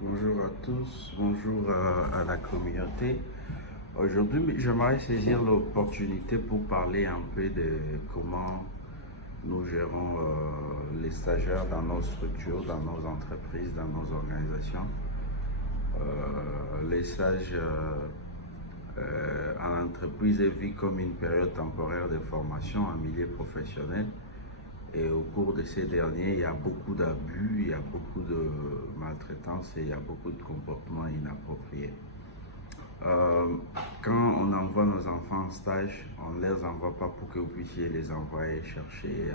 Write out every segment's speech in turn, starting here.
Bonjour à tous, bonjour à la communauté. Aujourd'hui, j'aimerais saisir l'opportunité pour parler un peu de comment nous gérons les stagiaires dans nos structures, dans nos entreprises, dans nos organisations. Les stages en entreprise est vu comme une période temporaire de formation en milieu professionnel. Et au cours de ces derniers, il y a beaucoup d'abus, il y a beaucoup de maltraitance et il y a beaucoup de comportements inappropriés. Quand on envoie nos enfants en stage, on ne les envoie pas pour que vous puissiez les envoyer chercher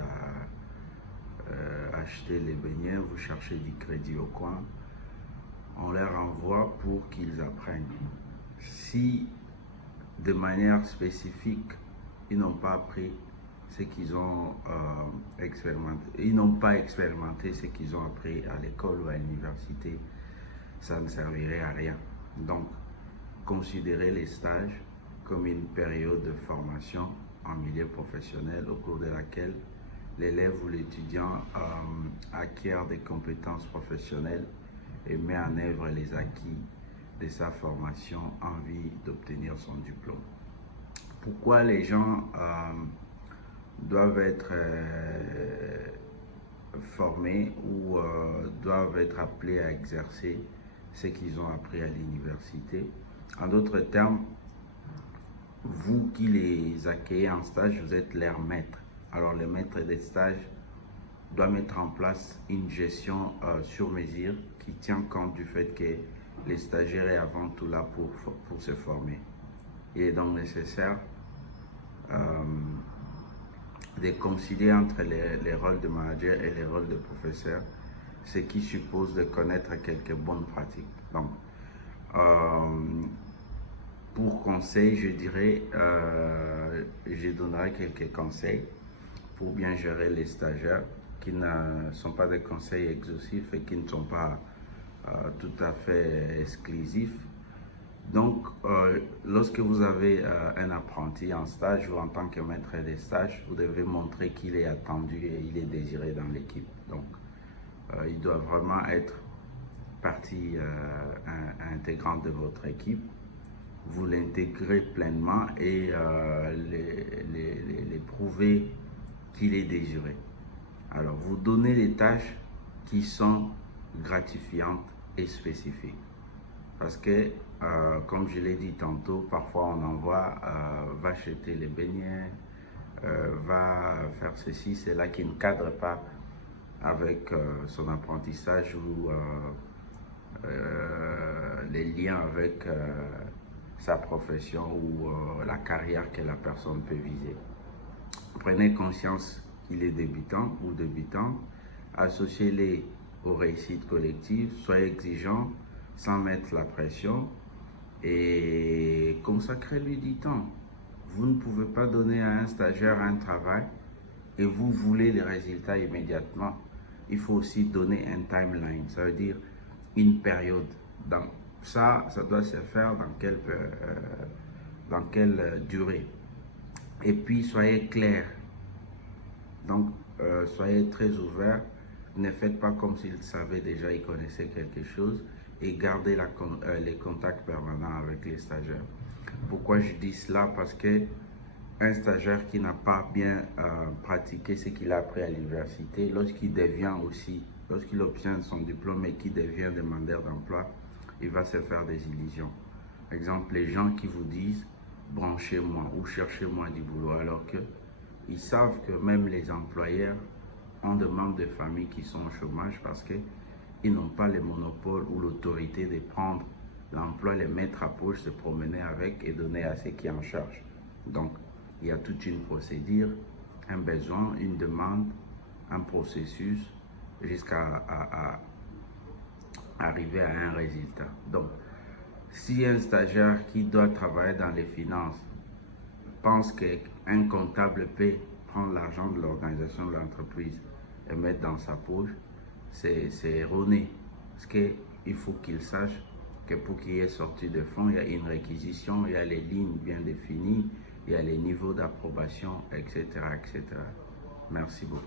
à acheter les beignets, vous cherchez du crédit au coin. On les renvoie pour qu'ils apprennent. Si de manière spécifique, ils n'ont pas appris ce qu'ils ont expérimenté, ils n'ont pas expérimenté ce qu'ils ont appris à l'école ou à l'université, ça ne servirait à rien. Donc, considérez les stages comme une période de formation en milieu professionnel au cours de laquelle l'élève ou l'étudiant acquiert des compétences professionnelles et met en œuvre les acquis de sa formation en vue d'obtenir son diplôme. Pourquoi les gens doivent être formés ou doivent être appelés à exercer ce qu'ils ont appris à l'université? En d'autres termes, vous qui les accueillez en stage, vous êtes leur maître. Alors le maître des stages doit mettre en place une gestion sur mesure qui tient compte du fait que les stagiaires est avant tout là pour se former. Il est donc nécessaire de concilier entre les rôles de manager et les rôles de professeur, ce qui suppose de connaître quelques bonnes pratiques. Donc, pour conseil, je dirais, je donnerai quelques conseils pour bien gérer les stagiaires qui ne sont pas des conseils exhaustifs et qui ne sont pas tout à fait exclusifs. Donc, lorsque vous avez un apprenti en stage ou en tant que maître des stages, vous devez montrer qu'il est attendu et il est désiré dans l'équipe. Donc, il doit vraiment être partie intégrante de votre équipe. Vous l'intégrez pleinement et les prouver qu'il est désiré. Alors, vous donnez les tâches qui sont gratifiantes et spécifiques. Parce que, comme je l'ai dit tantôt, parfois on envoie, va acheter les beignets, va faire ceci, cela qui ne cadre pas avec son apprentissage ou les liens avec sa profession ou la carrière que la personne peut viser. Prenez conscience qu'il est débutant ou débutante, associez-les aux réussites collectives, soyez exigeants sans mettre la pression et consacrez-lui du temps. Vous ne pouvez pas donner à un stagiaire un travail et vous voulez les résultats immédiatement. Il faut aussi donner un timeline, ça veut dire une période. Donc ça doit se faire dans quelle durée. Et puis soyez clair. Donc soyez très ouvert. Ne faites pas comme s'ils savaient déjà, ils connaissaient quelque chose et gardez les contacts permanents avec les stagiaires. Pourquoi je dis cela? Parce que un stagiaire qui n'a pas bien pratiqué ce qu'il a appris à l'université, lorsqu'il obtient son diplôme et qu'il devient demandeur d'emploi, il va se faire des illusions. Exemple, les gens qui vous disent branchez-moi ou cherchez-moi du boulot, alors qu'ils savent que même les employeurs ont des membres de famille qui sont au chômage parce qu'ils n'ont pas le monopole ou l'autorité de prendre l'emploi, les mettre à poche, se promener avec et donner à ceux qui en cherchent. Donc, il y a toute une procédure, un besoin, une demande, un processus jusqu'à arriver à un résultat. Donc, si un stagiaire qui doit travailler dans les finances pense qu'un comptable peut prendre l'argent de l'organisation de l'entreprise et mettre dans sa poche, c'est erroné. Parce qu'il faut qu'il sache que pour qu'il y ait sortie de fonds, il y a une réquisition, il y a les lignes bien définies, il y a les niveaux d'approbation, etc., etc. Merci beaucoup.